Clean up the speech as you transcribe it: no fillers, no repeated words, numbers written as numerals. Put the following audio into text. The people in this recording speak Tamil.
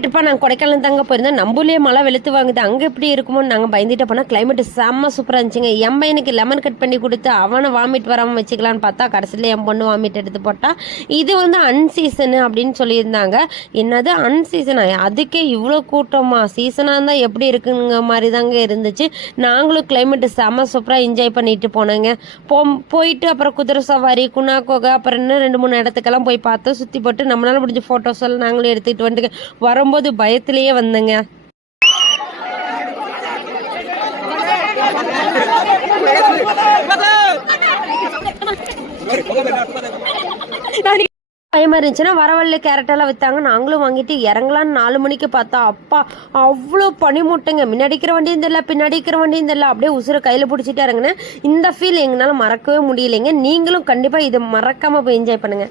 ட்ரிப்பா நாங்கள் கொடைக்கானல் தாங்க போயிருந்தோம். நம்மளே மழை வெளுத்து வாங்குது, அங்கே எப்படி இருக்குமோன்னு நாங்கள் பயந்துட்டு போனால் கிளைமேட் செம்ம சூப்பராக இருந்துச்சுங்க. என் பையனுக்கு லெமன் கட் பண்ணி கொடுத்து அவனை வாமிட் வராமல் வச்சுக்கலான்னு பார்த்தா கடைசியில் என் பொண்ணு வாமிட் எடுத்து போட்டால். இது அன்சீசனு அப்படின்னு சொல்லியிருந்தாங்க. என்னது அன்சீசனா? அதுக்கே இவ்வளோ கூட்டமா? சீசனாக இருந்தால் எப்படி இருக்குங்க மாதிரி தாங்க இருந்துச்சு. நாங்களும் கிளைமேட்டு செம்ம சூப்பராக என்ஜாய் பண்ணிட்டு போனோங்க. போயிட்டு அப்புறம் குதிரை சவாரி, குணா கோகை, அப்புறம் இன்னும் 2-3 இடத்துக்கெல்லாம் போய் பார்த்தோம். சுற்றி போட்டு நம்மளால முடிஞ்ச ஃபோட்டோஸ் எல்லாம் நாங்களும் எடுத்துக்கிட்டு வந்துட்டு வரும்போது பயத்திலேயே வந்தேங்க. பயமா இருந்துச்சுன்னா வரவள்ள கேரட்டெல்லாம் விற்றாங்க. நாங்களும் வாங்கிட்டு இறங்கலான்னு 4 மணிக்கு பார்த்தா அப்பா அவ்வளோ பனிமூட்டைங்க. முன்னாடிக்கிற வண்டியும் தெரியல, பின்னாடிக்கிற வண்டியும் தெரியல. அப்படியே உசுரை கையில் பிடிச்சிட்டு இறங்குனேன். இந்த ஃபீல் எங்களால் மறக்கவே முடியலைங்க. நீங்களும் கண்டிப்பாக இதை மறக்காமல் போய் என்ஜாய் பண்ணுங்க.